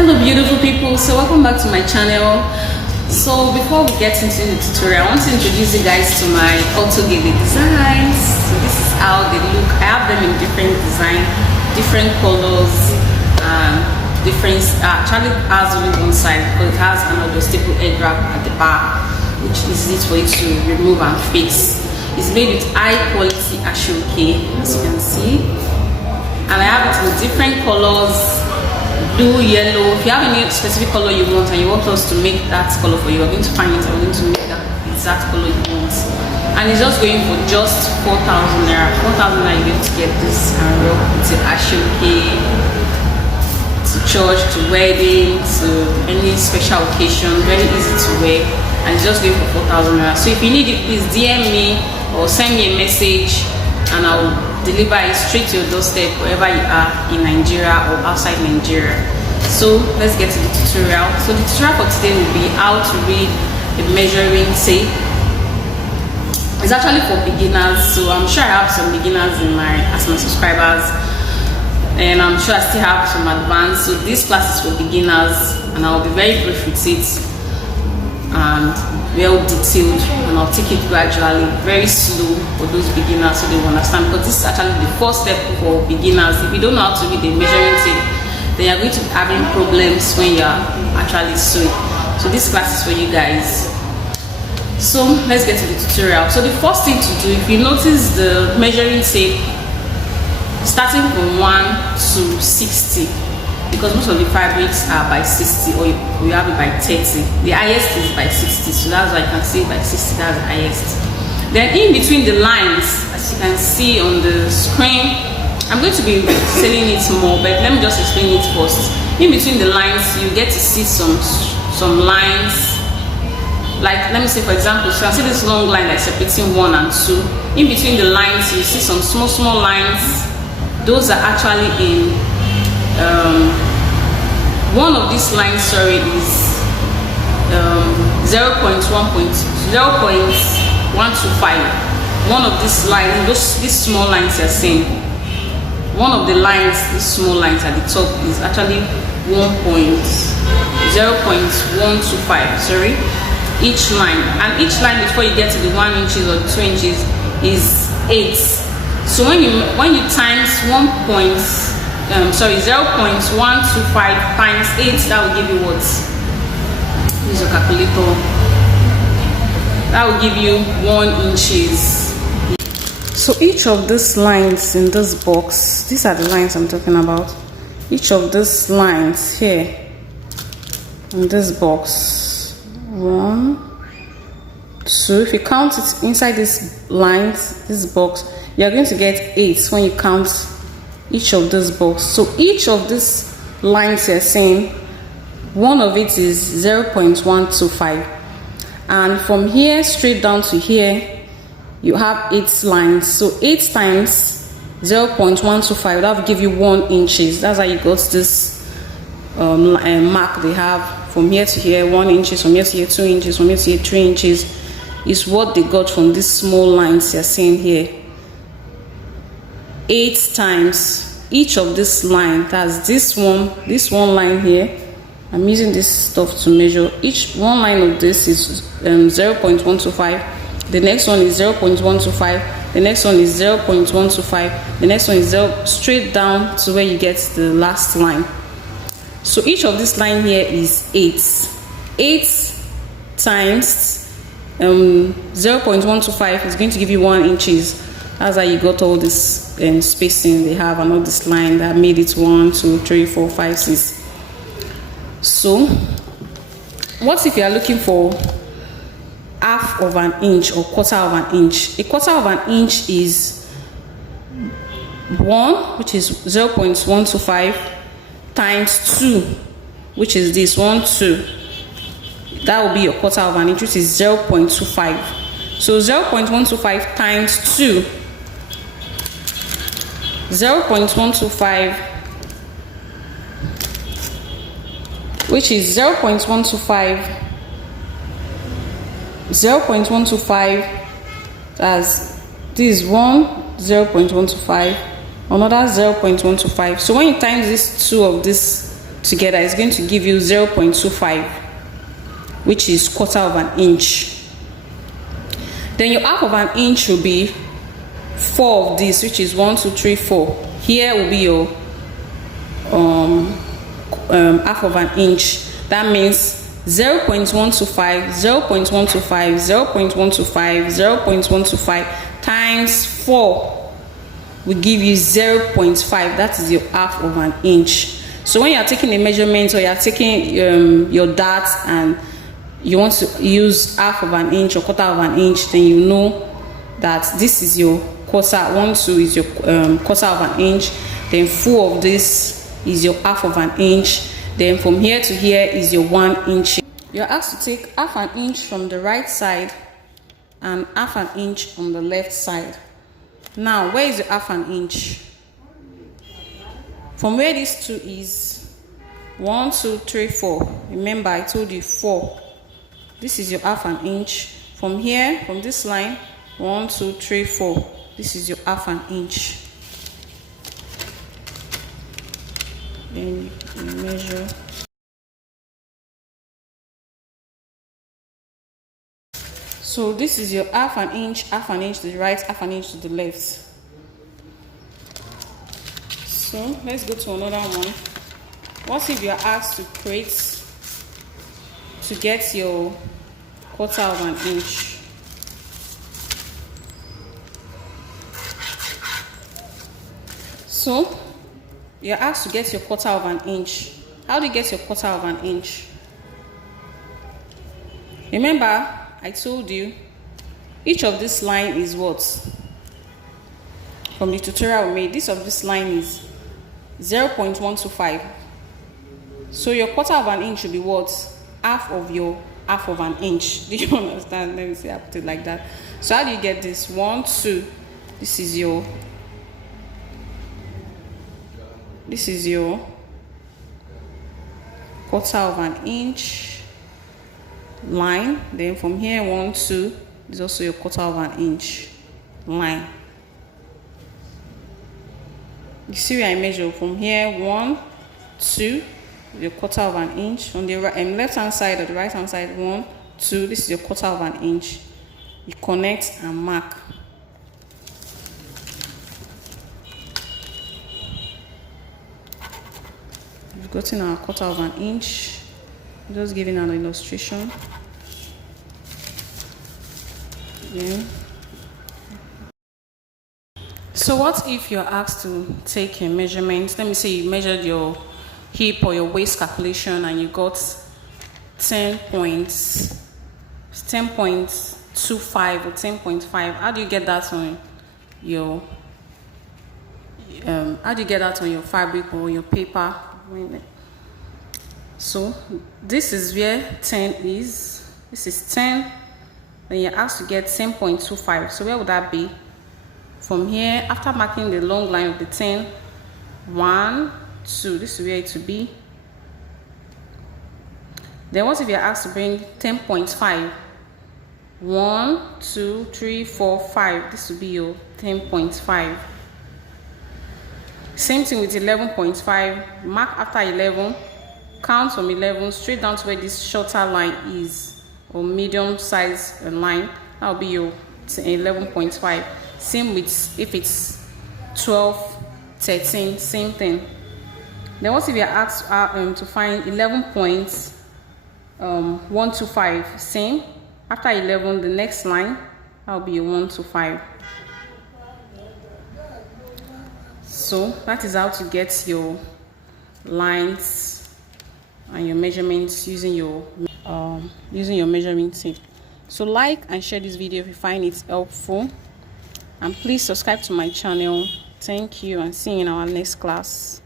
Hello beautiful people, so welcome back to my channel. So before we get into the tutorial, I want to introduce you guys to my automated designs. So this is how they look. I have them in different design, different colors, different actually has only one side, but it has another staple edge wrap at the back, which is easy for you to remove and fix. It's made with high quality ashoke, as you can see, and I have it in different colors, blue, yellow. If you have any specific color you want and you want us to make that color for you, we're going to find it and we're going to make that exact color you want. And it's just going for just 4,000 naira. 4,000 naira, you're going to get this and rock with the ashoke to church, to wedding, to any special occasion. Very easy to wear, and it's just going for 4,000 naira. So if you need it, please DM me or send me a message and I'll deliver it straight to your doorstep wherever you are in Nigeria or outside Nigeria. So let's get to the tutorial. So the tutorial for today will be how to read a measuring tape. It's actually for beginners, so I'm sure I have some beginners as my subscribers, and I'm sure I still have some advanced. So this class is for beginners and I'll be very brief with it and well detailed, and I'll take it gradually, very slow for those beginners so they will understand, because this is actually the first step for beginners. If you don't know how to read a measuring tape, then you're going to be having problems when you're actually sewing. So this class is for you guys. So let's get to the tutorial. So the first thing to do, if you notice the measuring tape starting from 1 to 60, because most of the fabrics are by 60 or you have it by 30. The highest is by 60, so that's why you can see by 60, that's the highest. Then in between the lines, as you can see on the screen, I'm going to be detailing it more, but let me just explain it first. In between the lines, you get to see some lines. Like, let me say for example, so you can see this long line that's separating 1 and 2. In between the lines, you see some small lines. Those are actually in one of these lines, sorry, is 0.125. One of these lines, these small lines you're seeing, one of the lines, these small lines at the top, is actually 0.125, sorry, each line. And each line before you get to the 1 inches or 2 inches is 8. So when you times 0.125 times 8, that will give you what? Use your calculator. That will give you 1 inches. So each of these lines in this box, these are the lines I'm talking about. Each of these lines here in this box, 1, 2. If you count it inside these lines, this box, you are going to get 8 when you count each of this box. So each of these lines you're saying, one of it is 0.125, and from here straight down to here you have 8 lines. So 8 times 0.125, that will give you 1 inches. That's how you got this mark they have from here to here, 1 inches, from here to here 2 inches, from here to here 3 inches, is what they got from these small lines you're seeing here. 8 times each of this line, that's this one line here. I'm using this stuff to measure. Each one line of this is 0.125. The next one is 0.125. The next one is 0.125. The next one is 0, straight down to where you get the last line. So each of this line here is 8. 8 times 0.125 is going to give you 1 inches. That's how you got all this spacing they have, and all this line that made it 1, 2, 3, 4, 5, 6. So what if you are looking for half of an inch or quarter of an inch? A quarter of an inch is 1, which is 0.125, times 2, which is this 1, 2. That will be your quarter of an inch, which is 0.25. So 0.125 times 2, 0.125, which is 0.125, as this is 1, 0.125, another 0.125. So when you times these two of this together is going to give you 0.25, which is 1/4 of an inch. Then your 1/2 of an inch will be 4 of this, which is 1, 2, 3, 4. Here will be your 1/2 of an inch. That means 0.125, 0.125, 0.125, 0.125 times 4 will give you 0.5. That is your 1/2 of an inch. So when you are taking a measurement, or you are taking your dart and you want to use 1/2 of an inch or 1/4 of an inch, then you know that this is your 1/4. 1, 2 is your 1/4 of an inch. Then 4 of this is your 1/2 of an inch. Then from here to here is your 1 inch. You're asked to take 1/2 an inch from the right side and 1/2 an inch on the left side. Now, where is your 1/2 an inch? From where these two is, 1, 2, 3, 4. Remember, I told you 4. This is your 1/2 an inch. From here, from this line, 1, 2, 3, 4. This is your 1/2 an inch. Then you measure. So this is your 1/2 an inch, 1/2 an inch to the right, 1/2 an inch to the left. So let's go to another one. What if you are asked to get your 1/4 of an inch? So you're asked to get your 1/4 of an inch. How do you get your 1/4 of an inch? Remember, I told you each of this line is what? From the tutorial we made, this line is 0.125. So your 1/4 of an inch should be what? 1/2 of your 1/2 of an inch. Do you understand? Let me see, I put it like that. So how do you get this? 1, 2. This is your 1/4 of an inch line. Then from here, 1, 2 is also your 1/4 of an inch line. You see where I measure from here, 1, 2, your 1/4 of an inch. On the left hand side or the right hand side, 1, 2, this is your 1/4 of an inch. You connect and mark. We've gotten our 1/4 of an inch. Just giving an illustration. Yeah. So what if you're asked to take a measurement? Let me say you measured your hip or your waist calculation and you got 10.25 or 10.5. How do you get that on your fabric or your paper? So this is where 10 is. This is 10. Then you're asked to get 10.25. So where would that be? From here, after marking the long line of the 10, 1, 2, this is where it will be. Then what if you're asked to bring 10.5? 1, 2, 3, 4, 5. This will be your 10.5. Same thing with 11.5. Mark after 11, count from 11 straight down to where this shorter line is, or medium size line. That will be your 11.5. Same with if it's 12, 13, same thing. Then what if you're asked to find 11.125? Same. After 11, the next line, that will be your 125. So that is how to get your lines and your measurements using your measurement tape. So like and share this video if you find it helpful, and please subscribe to my channel. Thank you, and see you in our next class.